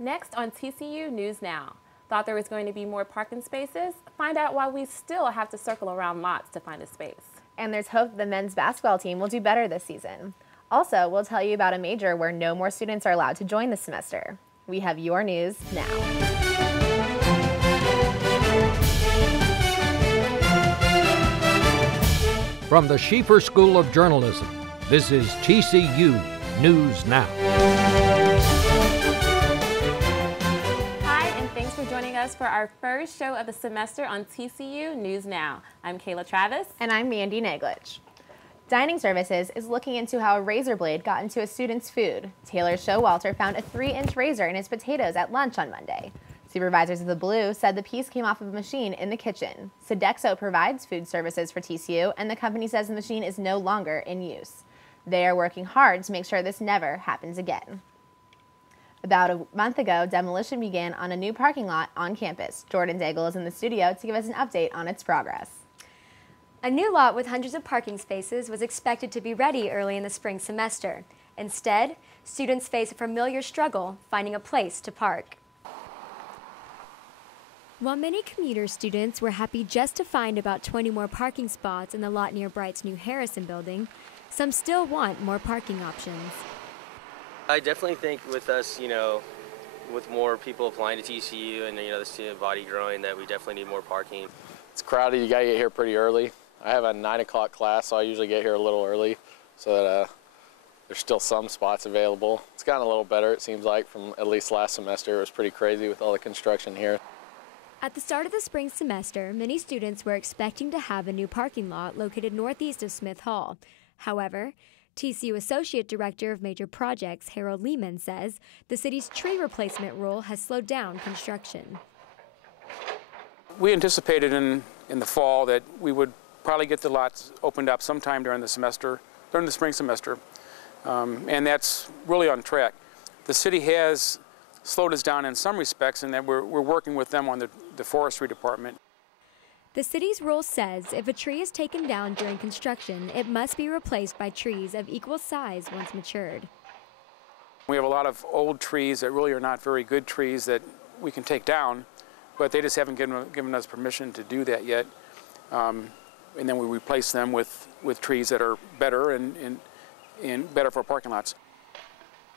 Next on TCU News Now. Thought there was going to be more parking spaces? Find out why we still have to circle around lots to find a space. And there's hope the men's basketball team will do better this season. Also, we'll tell you about a major where no more students are allowed to join this semester. We have your news now. From the Schieffer School of Journalism, this is TCU News Now. Hi, and thanks for joining us for our first show of the semester on TCU News Now. I'm Kayla Travis. And I'm Mandy Neglich. Dining Services is looking into how a razor blade got into a student's food. Taylor Showalter found a 3-inch razor in his potatoes at lunch on Monday. Supervisors of the Blue said the piece came off of a machine in the kitchen. Sodexo provides food services for TCU, and the company says the machine is no longer in use. They are working hard to make sure this never happens again. About a month ago, demolition began on a new parking lot on campus. Jordan Daigle is in the studio to give us an update on its progress. A new lot with hundreds of parking spaces was expected to be ready early in the spring semester. Instead, students face a familiar struggle finding a place to park. While many commuter students were happy just to find about 20 more parking spots in the lot near Bright's new Harrison building, some still want more parking options. I definitely think with us, with more people applying to TCU and, the student body growing, that we definitely need more parking. It's crowded. You got to get here pretty early. I have a 9 o'clock class, so I usually get here a little early so that there's still some spots available. It's gotten a little better, it seems like, from at least last semester. It was pretty crazy with all the construction here. At the start of the spring semester, many students were expecting to have a new parking lot located northeast of Smith Hall. However, TCU Associate Director of Major Projects Harold Lehman says the city's tree replacement rule has slowed down construction. We anticipated in the fall that we would probably get the lots opened up sometime during the spring semester, and that's really on track. The city has slowed us down in some respects, and that we're working with them on the forestry department. The city's rule says if a tree is taken down during construction, it must be replaced by trees of equal size once matured. We have a lot of old trees that really are not very good trees that we can take down, but they just haven't given us permission to do that yet. And then we replace them with trees that are better and better for parking lots.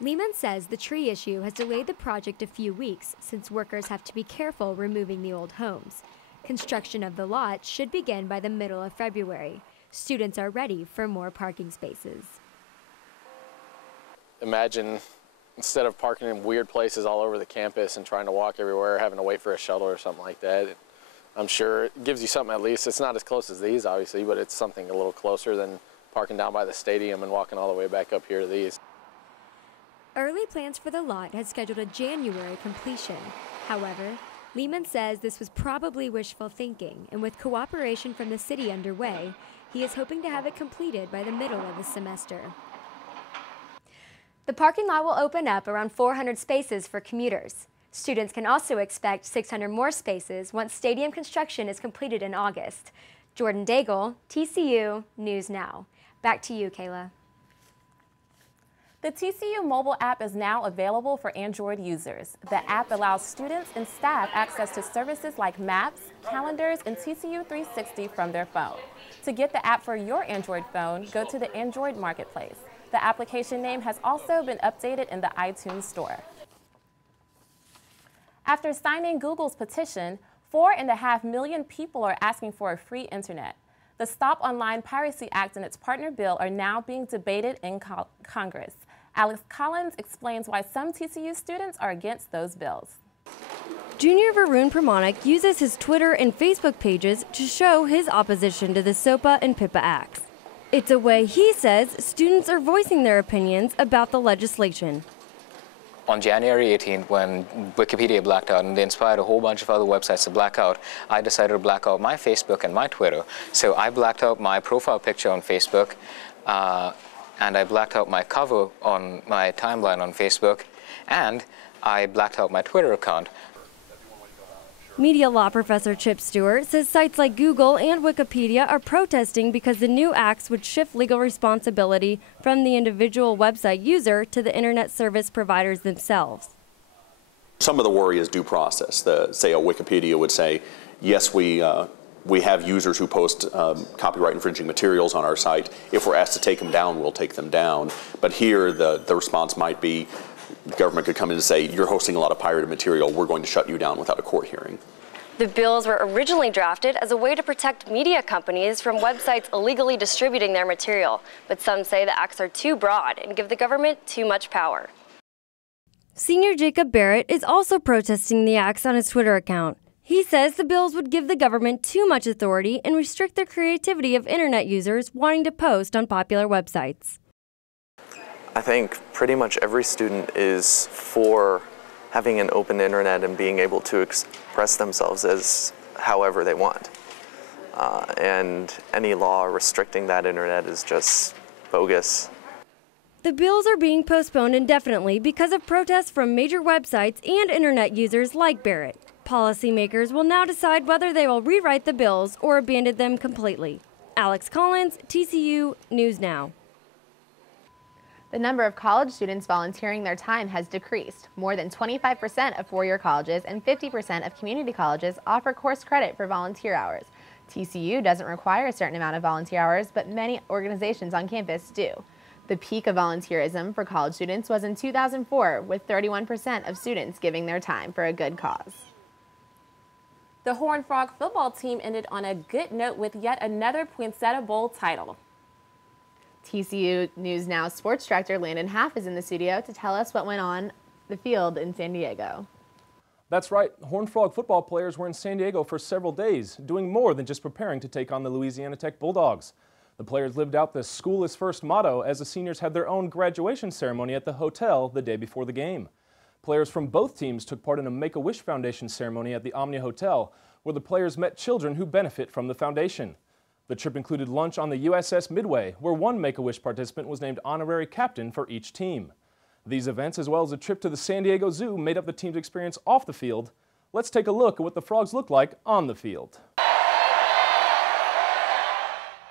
Lehman says the tree issue has delayed the project a few weeks since workers have to be careful removing the old homes. Construction of the lot should begin by the middle of February. Students are ready for more parking spaces. Imagine instead of parking in weird places all over the campus and trying to walk everywhere, having to wait for a shuttle or something like that. I'm sure it gives you something at least. It's not as close as these, obviously, but it's something a little closer than parking down by the stadium and walking all the way back up here to these. Early plans for the lot had scheduled a January completion. However, Lehman says this was probably wishful thinking, and with cooperation from the city underway, he is hoping to have it completed by the middle of the semester. The parking lot will open up around 400 spaces for commuters. Students can also expect 600 more spaces once stadium construction is completed in August. Jordan Daigle, TCU News Now. Back to you, Kayla. The TCU mobile app is now available for Android users. The app allows students and staff access to services like maps, calendars, and TCU 360 from their phone. To get the app for your Android phone, go to the Android Marketplace. The application name has also been updated in the iTunes Store. After signing Google's petition, 4.5 million people are asking for a free internet. The Stop Online Piracy Act and its partner bill are now being debated in Congress. Alex Collins explains why some TCU students are against those bills. Junior Varun Pramanik uses his Twitter and Facebook pages to show his opposition to the SOPA and PIPA acts. It's a way, he says, students are voicing their opinions about the legislation. On January 18th, when Wikipedia blacked out and they inspired a whole bunch of other websites to black out, I decided to black out my Facebook and my Twitter. So I blacked out my profile picture on Facebook, and I blacked out my cover on my timeline on Facebook, and I blacked out my Twitter account. Media law professor Chip Stewart says sites like Google and Wikipedia are protesting because the new acts would shift legal responsibility from the individual website user to the internet service providers themselves. Some of the worry is due process. Say a Wikipedia would say, yes, we have users who post copyright infringing materials on our site. If we're asked to take them down, we'll take them down. But here the response might be, the government could come in and say, you're hosting a lot of pirated material, we're going to shut you down without a court hearing. The bills were originally drafted as a way to protect media companies from websites illegally distributing their material, but some say the acts are too broad and give the government too much power. Senior Jacob Barrett is also protesting the acts on his Twitter account. He says the bills would give the government too much authority and restrict the creativity of internet users wanting to post on popular websites. I think pretty much every student is for having an open internet and being able to express themselves as however they want. And any law restricting that internet is just bogus. The bills are being postponed indefinitely because of protests from major websites and internet users like Barrett. Policymakers will now decide whether they will rewrite the bills or abandon them completely. Alex Collins, TCU News Now. The number of college students volunteering their time has decreased. More than 25% of four-year colleges and 50% of community colleges offer course credit for volunteer hours. TCU doesn't require a certain amount of volunteer hours, but many organizations on campus do. The peak of volunteerism for college students was in 2004, with 31% of students giving their time for a good cause. The Horned Frog football team ended on a good note with yet another Poinsettia Bowl title. TCU News Now sports director Landon Half is in the studio to tell us what went on the field in San Diego. That's right. Horned Frog football players were in San Diego for several days, doing more than just preparing to take on the Louisiana Tech Bulldogs. The players lived out the School is First motto as the seniors had their own graduation ceremony at the hotel the day before the game. Players from both teams took part in a Make-A-Wish Foundation ceremony at the Omnia Hotel, where the players met children who benefit from the foundation. The trip included lunch on the USS Midway, where one Make-A-Wish participant was named honorary captain for each team. These events, as well as a trip to the San Diego Zoo, made up the team's experience off the field. Let's take a look at what the Frogs look like on the field.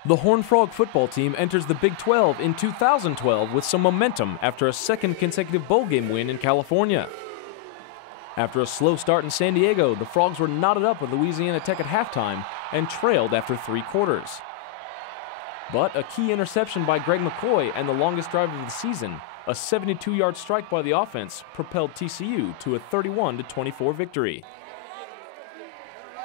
The Horned Frog football team enters the Big 12 in 2012 with some momentum after a second consecutive bowl game win in California. After a slow start in San Diego, the Frogs were knotted up with Louisiana Tech at halftime and trailed after 3 quarters. But a key interception by Greg McCoy and the longest drive of the season, a 72-yard strike by the offense, propelled TCU to a 31-24 victory.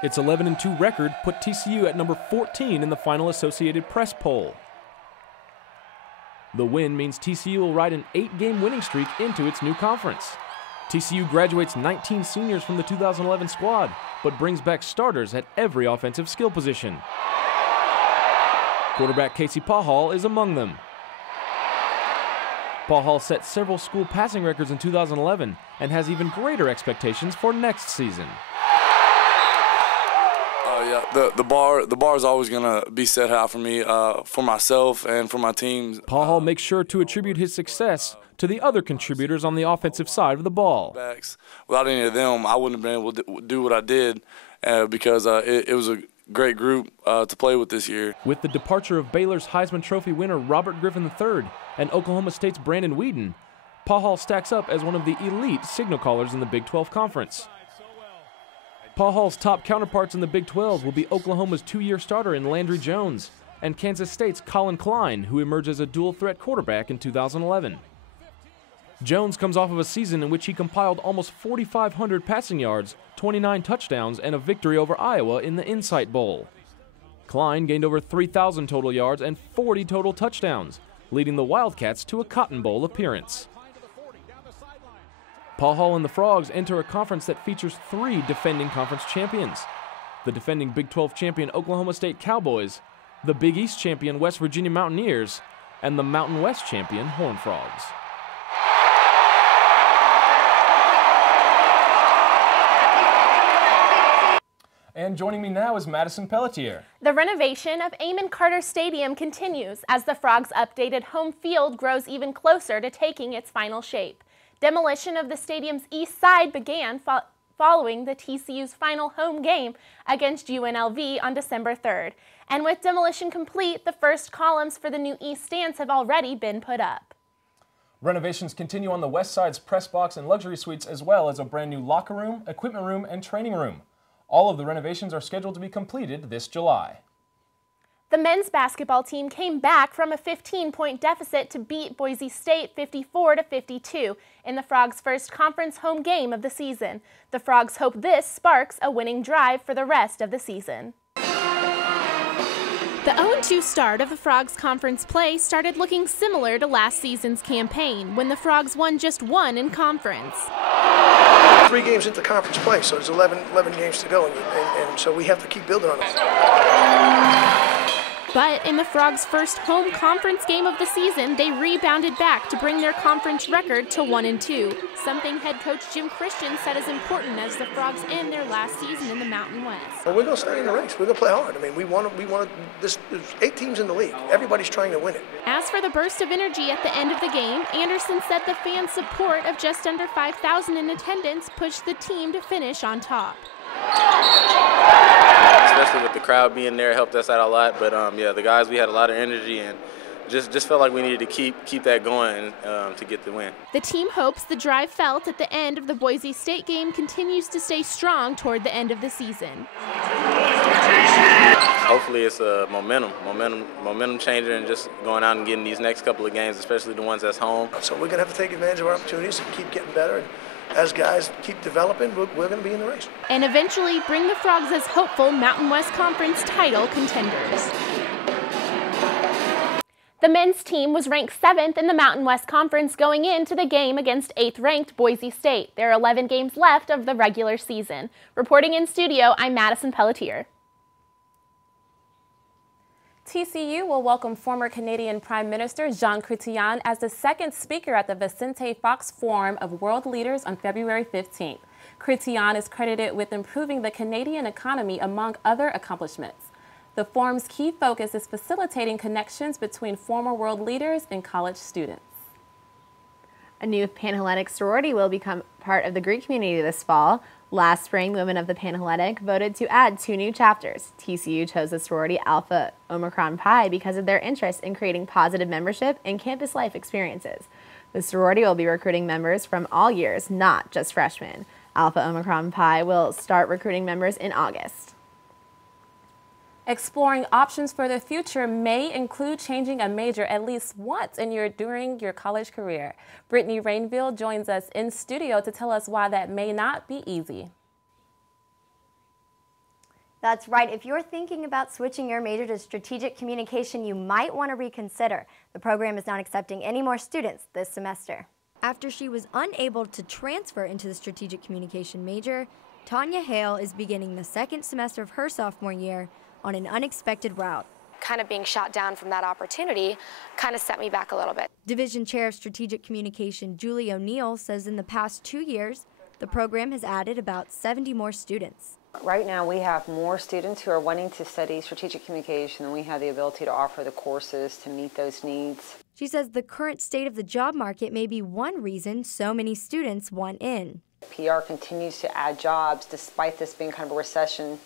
Its 11-2 record put TCU at number 14 in the final Associated Press poll. The win means TCU will ride an 8-game winning streak into its new conference. TCU graduates 19 seniors from the 2011 squad, but brings back starters at every offensive skill position. Quarterback Casey Pahal is among them. Pahal set several school passing records in 2011 and has even greater expectations for next season. Yeah, the bar is always going to be set high for me, for myself and for my teams. Pahal makes sure to attribute his success to the other contributors on the offensive side of the ball. Without any of them, I wouldn't have been able to do what I did because it was a great group to play with this year. With the departure of Baylor's Heisman Trophy winner Robert Griffin III and Oklahoma State's Brandon Whedon, Pahal stacks up as one of the elite signal callers in the Big 12 Conference. Pahal's top counterparts in the Big 12 will be Oklahoma's 2-year starter in Landry Jones and Kansas State's Colin Klein, who emerged as a dual-threat quarterback in 2011. Jones comes off of a season in which he compiled almost 4,500 passing yards, 29 touchdowns, and a victory over Iowa in the Insight Bowl. Klein gained over 3,000 total yards and 40 total touchdowns, leading the Wildcats to a Cotton Bowl appearance. Pahal and the Frogs enter a conference that features 3 defending conference champions: the defending Big 12 champion Oklahoma State Cowboys, the Big East champion West Virginia Mountaineers, and the Mountain West champion Horned Frogs. And joining me now is Madison Pelletier. The renovation of Amon Carter Stadium continues as the Frogs' updated home field grows even closer to taking its final shape. Demolition of the stadium's east side began following the TCU's final home game against UNLV on December 3rd. And with demolition complete, the first columns for the new east stands have already been put up. Renovations continue on the West Side's press box and luxury suites, as well as a brand new locker room, equipment room, and training room. All of the renovations are scheduled to be completed this July. The men's basketball team came back from a 15-point deficit to beat Boise State 54-52 in the Frogs' first conference home game of the season. The Frogs hope this sparks a winning drive for the rest of the season. The 0-2 start of the Frogs' conference play started looking similar to last season's campaign, when the Frogs won just one in conference. 3 games into conference play, so there's 11 games to go, and so we have to keep building on it. But in the Frogs' first home conference game of the season, they rebounded back to bring their conference record to 1-2, something head coach Jim Christian said is important as the Frogs end their last season in the Mountain West. Well, we're going to stay in the race. We're going to play hard. I mean, we want this. There's 8 teams in the league. Everybody's trying to win it. As for the burst of energy at the end of the game, Anderson said the fan support of just under 5,000 in attendance pushed the team to finish on top. Especially with the crowd being there, helped us out a lot. But yeah, the guys, we had a lot of energy and just felt like we needed to keep that going to get the win. The team hopes the drive felt at the end of the Boise State game continues to stay strong toward the end of the season. Hopefully it's a momentum changer, and just going out and getting these next couple of games, especially the ones that's home. So we're going to have to take advantage of our opportunities and keep getting better. And as guys keep developing, we're going to be in the race. And eventually bring the Frogs as hopeful Mountain West Conference title contenders. The men's team was ranked 7th in the Mountain West Conference going into the game against 8th-ranked Boise State. There are 11 games left of the regular season. Reporting in studio, I'm Madison Pelletier. TCU will welcome former Canadian Prime Minister Jean Chrétien as the second speaker at the Vicente Fox Forum of World Leaders on February 15th. Chrétien is credited with improving the Canadian economy, among other accomplishments. The forum's key focus is facilitating connections between former world leaders and college students. A new Panhellenic sorority will become part of the Greek community this fall. Last spring, women of the Panhellenic voted to add 2 new chapters. TCU chose the sorority Alpha Omicron Pi because of their interest in creating positive membership and campus life experiences. The sorority will be recruiting members from all years, not just freshmen. Alpha Omicron Pi will start recruiting members in August. Exploring options for the future may include changing a major at least once during your college career. Brittany Rainville joins us in studio to tell us why that may not be easy. That's right. If you're thinking about switching your major to strategic communication, you might want to reconsider. The program is not accepting any more students this semester. After she was unable to transfer into the strategic communication major, Tanya Hale is beginning the second semester of her sophomore year on an unexpected route. Kind of being shot down from that opportunity kind of set me back a little bit. Division Chair of Strategic Communication Julie O'Neill says in the past 2 years, the program has added about 70 more students. Right now we have more students who are wanting to study strategic communication, and we have the ability to offer the courses to meet those needs. She says the current state of the job market may be one reason so many students want in. PR continues to add jobs despite this being kind of a recession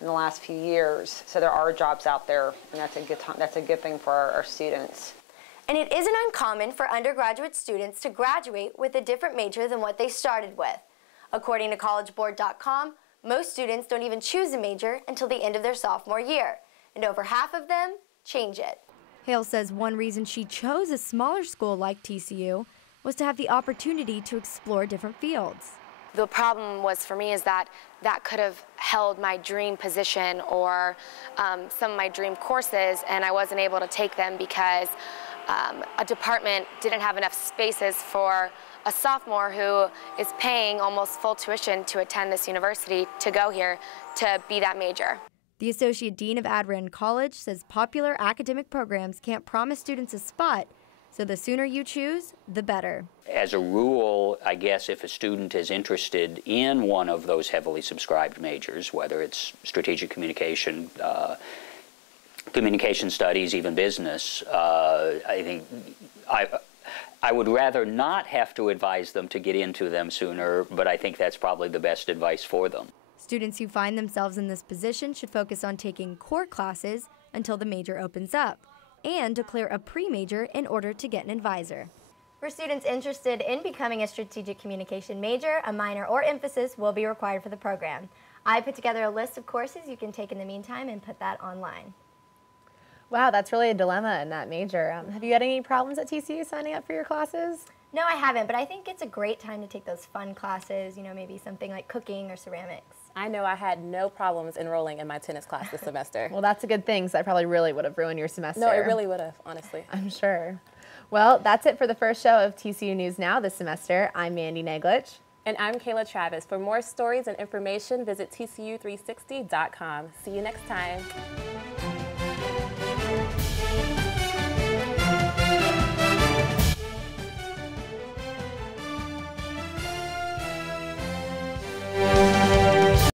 in the last few years. So there are jobs out there, and that's a good thing for our students. And it isn't uncommon for undergraduate students to graduate with a different major than what they started with. According to collegeboard.com, most students don't even choose a major until the end of their sophomore year, and over half of them change it. Hale says one reason she chose a smaller school like TCU was to have the opportunity to explore different fields. The problem was for me is that could have held my dream position or some of my dream courses, and I wasn't able to take them because a department didn't have enough spaces for a sophomore who is paying almost full tuition to attend this university to go here to be that major. The Associate Dean of Adran College says popular academic programs can't promise students a spot, so the sooner you choose, the better. As a rule, I guess if a student is interested in one of those heavily subscribed majors, whether it's strategic communication, communication studies, even business, I think I would rather not have to advise them to get into them sooner, but I think that's probably the best advice for them. Students who find themselves in this position should focus on taking core classes until the major opens up, and declare a pre-major in order to get an advisor. For students interested in becoming a strategic communication major, a minor, or emphasis will be required for the program. I put together a list of courses you can take in the meantime and put that online. Wow, that's really a dilemma in that major. Have you had any problems at TCU signing up for your classes? No, I haven't, but I think it's a great time to take those fun classes, you know, maybe something like cooking or ceramics. I know I had no problems enrolling in my tennis class this semester. Well, that's a good thing, because that probably really would have ruined your semester. No, it really would have, honestly. I'm sure. Well, that's it for the first show of TCU News Now this semester. I'm Mandy Neglich. And I'm Kayla Travis. For more stories and information, visit TCU360.com. See you next time.